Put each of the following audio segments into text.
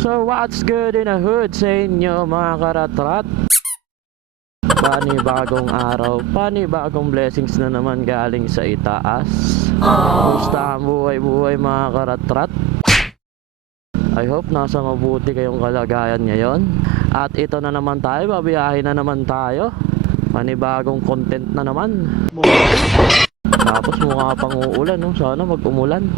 So what's good in the hood sa inyo mga karatrat? Panibagong araw, panibagong blessings na naman galing sa itaas. Kumusta ang buhay-buhay mga karatrat? I hope nasa mabuti kayong kalagayan ngayon. At ito na naman tayo, babiyahin na naman tayo. Panibagong content na naman. Tapos mukha pang uulan, no? Sana mag-umulan.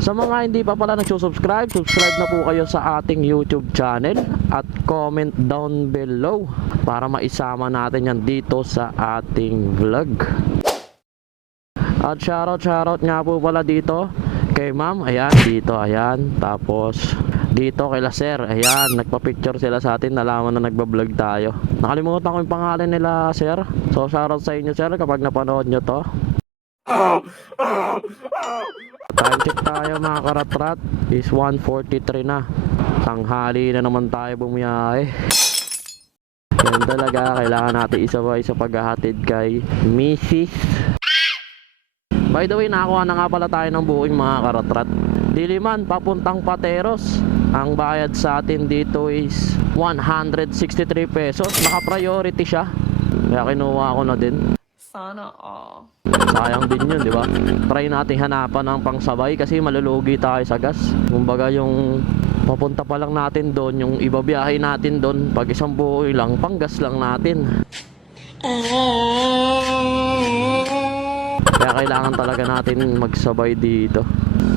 Sa mga hindi pa pala nagsusubscribe, subscribe na po kayo sa ating YouTube channel at comment down below para maisama natin yan dito sa ating vlog. At shoutout nga po pala dito kay ma'am, ayan, dito, ayan. Tapos dito kay sir, ayan, nagpa-picture sila sa atin, nalaman na nagba-vlog tayo. Nakalimutan ko yung pangalan nila, sir. So shoutout sa inyo, sir, kapag napanood nyo to. Time check tayo mga karatrat, is 1:43 na. Tanghali na naman tayo bumiyahe. Yan talaga, kailangan natin isabay sa paghahatid kay Mrs. By the way, nakakuha na nga pala tayo ng buong mga karatrat. Diliman papuntang Pateros. Ang bayad sa atin dito is 163 pesos. Naka-priority siya, kaya kinuha ko na din. Sana all. Sayang din yun, di ba? Try natin hanapan ng pangsabay kasi malulugi tayo sa gas. Kumbaga yung papunta pa lang natin doon, yung ibabiyahe natin doon, pag isang buoy lang, panggas lang natin. Kaya kailangan talaga natin magsabay dito.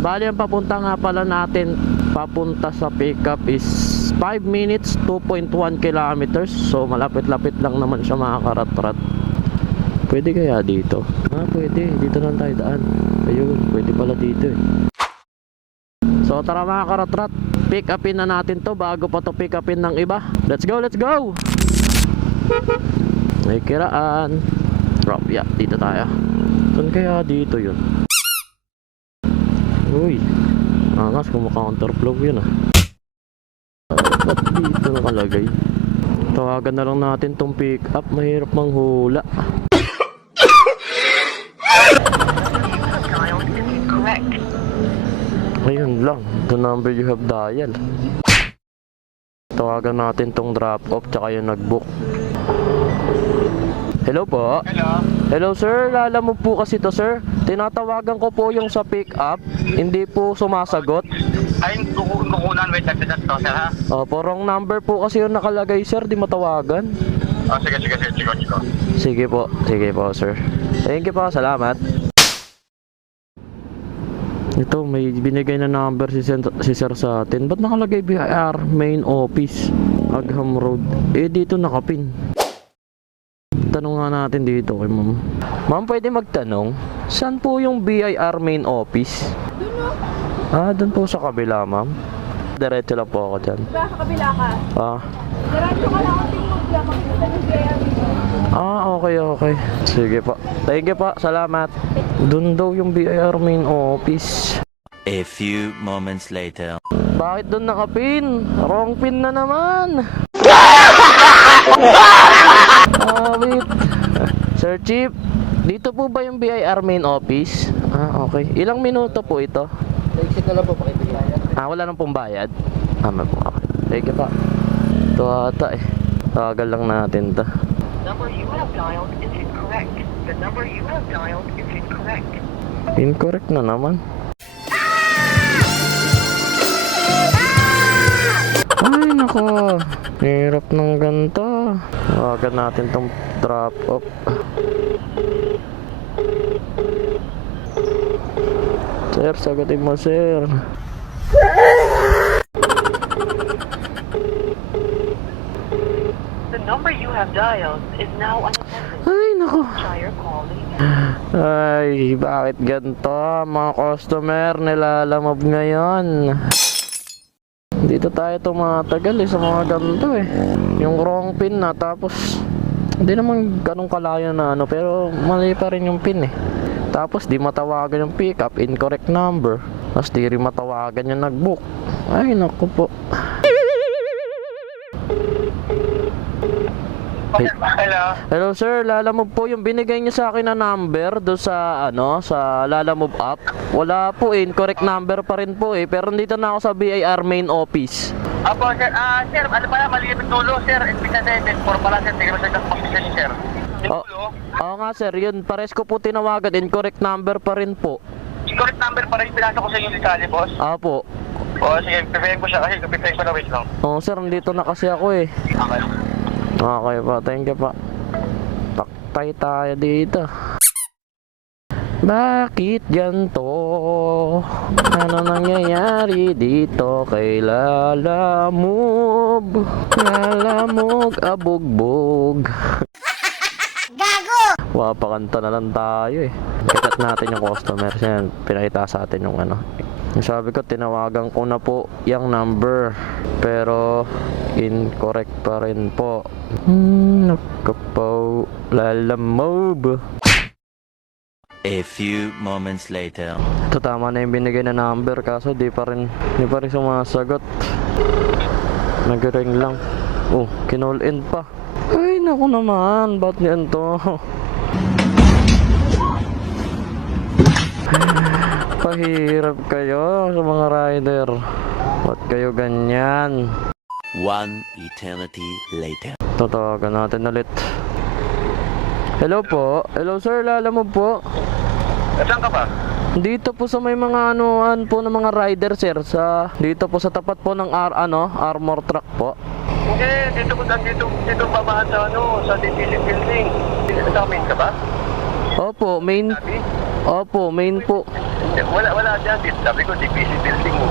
Bali ang papunta nga pala natin, papunta sa pickup is 5 minutes, 2.1 kilometers. So malapit-lapit lang naman siya mga karatrat. Pwede kaya dito? Pwede. Dito lang tayo daan. Ayun, pwede pala dito eh. So tara mga karatrat, pick upin na natin to bago pa to pick upin ng iba. Let's go, let's go! May kiraan. Drop, yeah, dito tayo. Saan kaya dito yun? Uy, angas, kumu-counterflow yun ah. Ba't dito nakalagay? Tawagan na lang natin tong pick up, mahirap manghula. Ayun lang, the number you have dialed. Tawagan natin tong drop off tsaka yung nag-book. Hello po. Hello. Hello sir, lala mo po kasi to sir. Tinatawagan ko po yung sa pick up, hindi po sumasagot. Ay, kukunan, wait, nagsidat to, sir, ha? Opo, wrong number po kasi yung nakalagay sir, di matawagan. Oh, sige, chico. Sige po sir. Thank you po, salamat. Ito, may binigay na number si sir sa atin. Ba't nakalagay BIR main office, Agham Road? Eh dito nakapin. Tanong nga natin dito kay ma'am. Ma'am, pwede magtanong, saan po yung BIR main office? Doon po sa kabila ma'am. Diretso lang po ako dyan. Sa kabila ka? Diretso ka lang konting magla, makikita ng BIR. Okay. Sige po. Thank you po, salamat. Doon daw yung BIR main office. A few moments later. Bakit doon nakapin? Wrong pin na naman. Wait. Sir Chief, dito po ba yung BIR main office? Okay. Ilang minuto po ito? Exit na lang po pakibigyan. Wala nang pong bayad? Tama po. Okay. Thank you po. Ito ata eh. Tagal lang natin to. Number you have dialed is incorrect. The number you have dialed is incorrect. Incorrect na naman. Ay nako, hirap ng ganito. Tawagan natin tong drop off. Sir, sagutin mo sir. The number you have dialed is now unattended. Ay nako. Try your call later. Ay, bakit ganito? Mga customer nilalamove ngayon. Dito tayo tumatagal sa mga ganito eh. Yung wrong pin na, tapos hindi naman ganun kalayo na pero mali pa rin yung pin eh. Tapos di matawagan yung pickup, incorrect number. Tapos di rin matawagan yung nag-book. Ay naku po. Hello. Hello sir, Lalamove po yung binigay niyo sa akin na number do sa sa Lalamove app. Wala po incorrect number pa rin po pero nandito na ako sa BIR main office. Apo, sir. Sir, ano pala, mali yung tulo, sir. Impisa 7-4 pala, sir. Tingnan mo sa isang position, sir. Yung Oh, tulo, oo nga sir, yun pares ko po tinawagan, incorrect number pa rin po. incorrect number pa rin, pinasa ko sa inyo lisali, boss. Apo. O, sige, prepayin ko siya kasi kapitay ko na, wait lang. Oo sir, nandito na kasi ako Okay. Okay pa, thank you pa. Taktay tayo dito. Bakit ganto? Ano nangyayari dito kay Lalamove? Lalamog abugbog. Gago! Wapakanta na lang tayo Kikat natin yung customers yan. Pinakita sa atin yung Sabi ko, tinawagan ko na po yung number. Pero, incorrect pa rin po. Nakapaw. Lalamove. A few moments later. Ito tama na yung binigay na number kaso di pa rin sumasagot. Nag-ring lang. Oh, kinall in pa. Ay naku naman, ba't yan to? Pahirap kayo sa mga rider. Ba't kayo ganyan? One eternity later. Tatawagan natin ulit. Hello po. Hello sir, Lalamove po. Saan ka ba? Dito po sa may mga anuan po ng mga rider sir, dito po sa tapat po ng armor truck po. Hindi, dito babaan sa sa DPC building. Sa main ka ba? Opo, main. Sabi? Opo, main po. Wala dyan, sabi ko DPC building mo.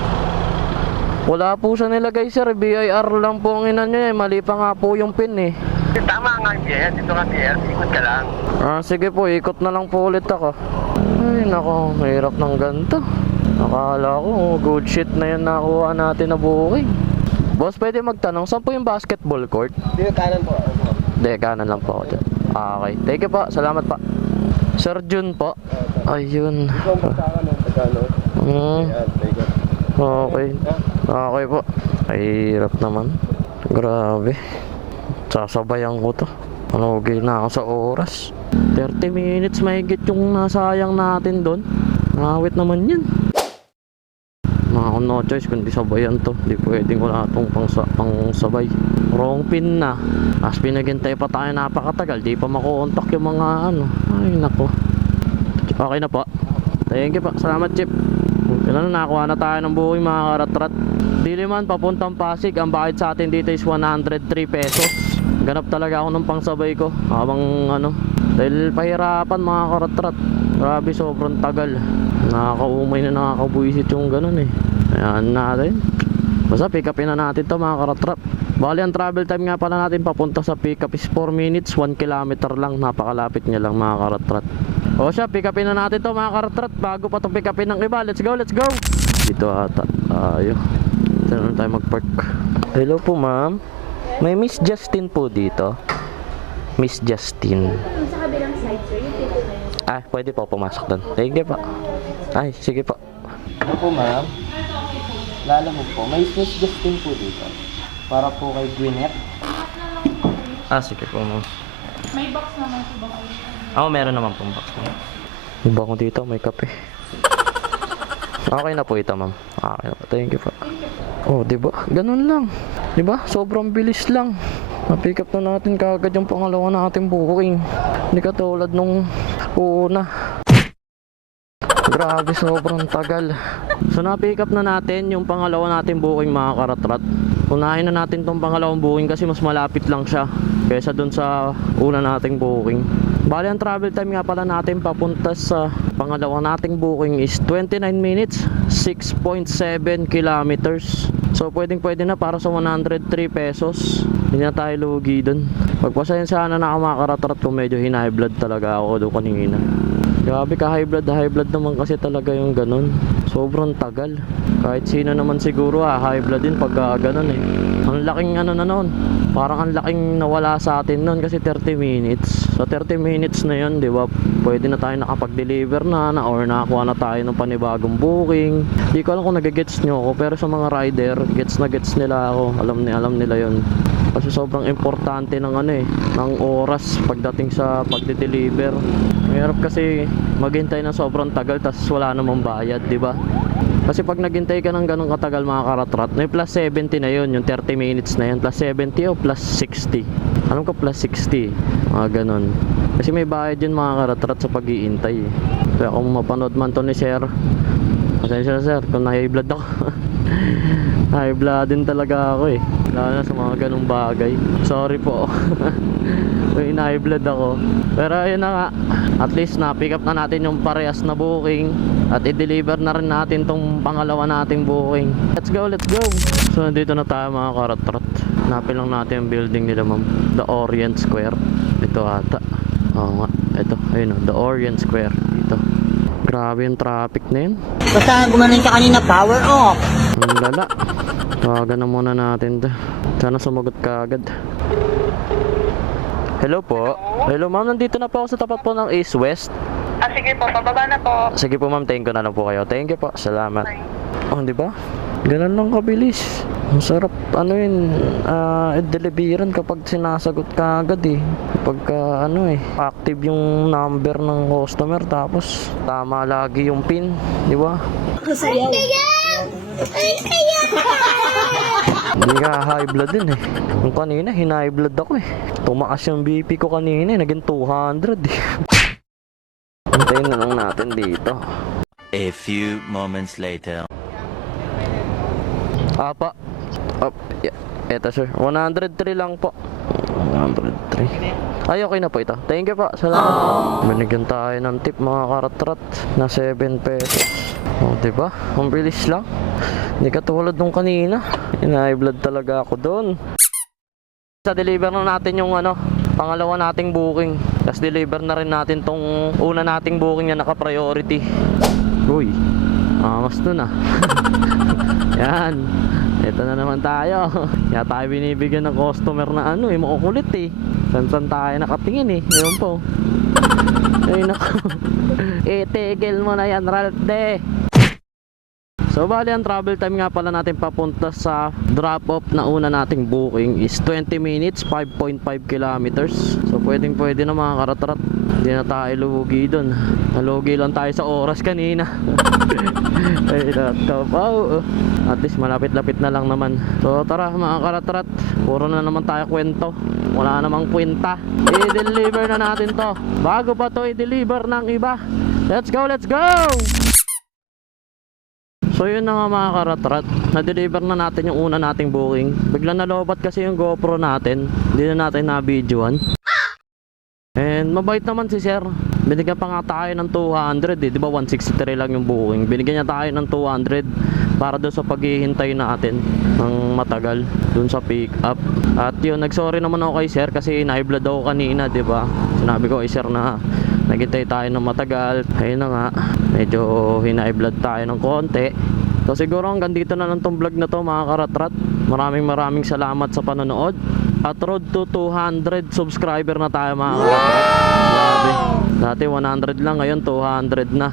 Wala po siya nilagay sir, BIR lang po ang ina niya mali pa nga po yung pin Tama nga yung BIR, dito nga BIR, ikot ka lang. Sige po, ikot na lang po ulit ako. Ay nako, mahirap ng ganito. Akala ko, good shit na yan nakuha natin na booking. Boss, pwede magtanong, saan po yung basketball court? Dito kanan po. Hindi, kanan lang po ako dyan. Okay, thank you po, salamat pa. Sir Jun po. Ayun. Ikaw mo sa akin ng Tagalog. Yan, thank you. Okay. Okay po. Hirap naman. Grabe. Sasabayan ko to. Manugay na ako sa oras. 30 minutes mahigit yung nasayang natin doon. Ngawit naman yan. Ako no choice kundi sabayan to. Di pwedeng wala itong pangsabay. Wrong pin na. As pinagintay pa tayo napakatagal. Di pa makukontak yung mga Ay nako. Okay na po. Thank you po. Salamat Chip. Nakuha na tayo ng buhay mga karatrat. Diliman papuntang Pasig. Ang bayad sa atin dito is 103 pesos. Ganap talaga ako ng pangsabay ko. Habang dahil pahirapan mga karatrat. Grabe sobrang tagal. Nakakaumay na nakakabuisit yung ganun Ayan natin. Basta pick upin na natin to mga karatrat. Bali ang travel time nga pala natin papunta sa pick up is 4 minutes 1 kilometer lang. Napakalapit niya lang mga karatrat. O siya, pick upin na natin to mga karatrat. Bago pa itong pick upin ng iba. Let's go, let's go. Dito ata tayo. Dito na tayo mag-park. Hello po ma'am. May Miss Justin po dito. Miss Justin. Sa kabilang side, sir, yung tito na yun. Pwede po pumasok doon. Thank you po. Ay, sige po. Ano po ma'am? Lalamove po. May Miss Justin po dito. Para po kay Gwyneth. Sige po ma'am. May box naman po ba kayo? Meron naman pong box na. May bango dito, may kape. Okay na po ito ma'am. Okay na po. Thank you po. Diba? Ganun lang. Diba? Sobrang bilis lang. Na-pick up na natin kagad yung pangalawa nating booking. Hindi katulad nung una. Grabe, sobrang tagal. So na-pick up na natin yung pangalawa nating booking mga karatrat. Unahin na natin tong pangalawang booking kasi mas malapit lang siya kaysa dun sa una nating booking. Bali ang travel time nga pala natin papunta sa pangalawang nating booking is 29 minutes 6.7 kilometers. So pwede na para sa 103 pesos. Hindi na tayo lugi dun. Pagpasensya na ako mga karatrat kung medyo high blood talaga ako doon kanina. Grabe ka high blood naman kasi talaga yung ganun. Sobrang tagal. Kahit sino naman siguro high blood din pagka ganun Ang laking na noon. Parang ang laking nawala sa atin noon kasi 30 minutes. So 30 minutes na yun, di ba? Pwede na tayo nakapag-deliver na or nakakuha na tayo ng panibagong booking. Di ko alam kung nagigets nyo ako pero sa mga rider, gets nila ako. Alam nila yun. Kasi sobrang importante ng ano eh, ng oras pagdating sa pagde-deliver. Mahirap kasi maghintay ng sobrang tagal tas wala namang bayad, di ba? Kasi pag naghintay ka ng ganong katagal mga karatrat, may plus 70 na yun, yung 30 minutes na yun. Plus 70 o plus 60? Alam ko plus 60, mga ganon. Kasi may bayad yun mga karatrat sa pag-iintay eh. Kaya kung mapanood man to ni sir, pasensya na sir kung na-high blood ako. High blood din talaga ako eh, lalo na sa mga ganong bagay. Sorry po. May high blood ako. Pero ayun na nga, at least na-pick up na natin yung parehas na booking at i-deliver na rin natin tong pangalawa nating booking. Let's go, let's go. So nandito na tayo mga karatrat. Hanapin lang natin yung building nila ma'am, the Orient Square. Ito ata. Oo nga, ito, ayun o, the Orient Square. Dito. Grabe yung traffic na yun. Basta gumanin ka kanina, power off. Ang lala. Tawagan na muna natin to. Sana sumagot ka agad. Hello po. Hello ma'am, nandito na po ako sa tapat po ng East West. Sige po, pababa na po. Sige po ma'am, thank you na lang po kayo. Thank you po, salamat. Oh, di ba? Ganun lang kabilis. Ang sarap, ano yun, deliveran kapag sinasagot ka agad eh. Kapag active yung number ng customer tapos tama lagi yung pin, di ba? Hindi ka high blood din eh. Yung kanina, high blood ako eh. Tumaas yung BP ko kanina eh, naging 200 eh. Antayin na lang natin dito. A few moments later. Apa. Eto sir, 103 lang po. 103. Ay, okay na po ito. Thank you po, salamat. Binigyan tayo ng tip mga karatrat na 7 pesos. O, diba? Ang bilis lang. Hindi katulad nung kanina. High blood talaga ako doon. Sa deliver na natin yung pangalawa nating booking. Tapos deliver na rin natin tong una nating booking na naka-priority. Uy, mas dun ah. Yan. Ito na naman tayo. Kaya tayo binibigyan ng customer na makukulit eh. San tayo nakatingin eh. Yun po. Ay naku. Itigil mo na yan, Ralde. So bali ang travel time nga pala natin papunta sa drop off na una nating booking is 20 minutes, 5.5 kilometers. So pwedeng pwede na mga karatrat. Hindi na tayo lugi dun. Nalugi lang tayo sa oras kanina. Ay nakapaw. At least malapit-lapit na lang naman. So tara mga karatrat, puro na naman tayo kwento. Wala namang kwenta. I-deliver na natin to. Bago pa to i-deliver ng iba. Let's go, let's go! So yun na nga mga karatrat, na-deliver na natin yung una nating booking. Biglang nalobat kasi yung GoPro natin, hindi na natin na-videoan. And mabait naman si sir, binigyan pa nga tayo ng 200 eh, di ba 163 lang yung booking. Binigyan niya tayo ng 200 para doon sa paghihintay natin ng matagal doon sa pick up. At yun, nagsorry naman ako kay sir kasi na-blood ako kanina, di ba? Sinabi ko kay sir na naghintay tayo ng matagal. Ayun na nga, medyo hina-blood tayo ng konti. So siguro hanggang dito na lang tong vlog na to mga karatrat. Maraming salamat sa panonood. At road to 200 subscriber na tayo mga karatrat. Grabe. Dati 100 lang, ngayon 200 na.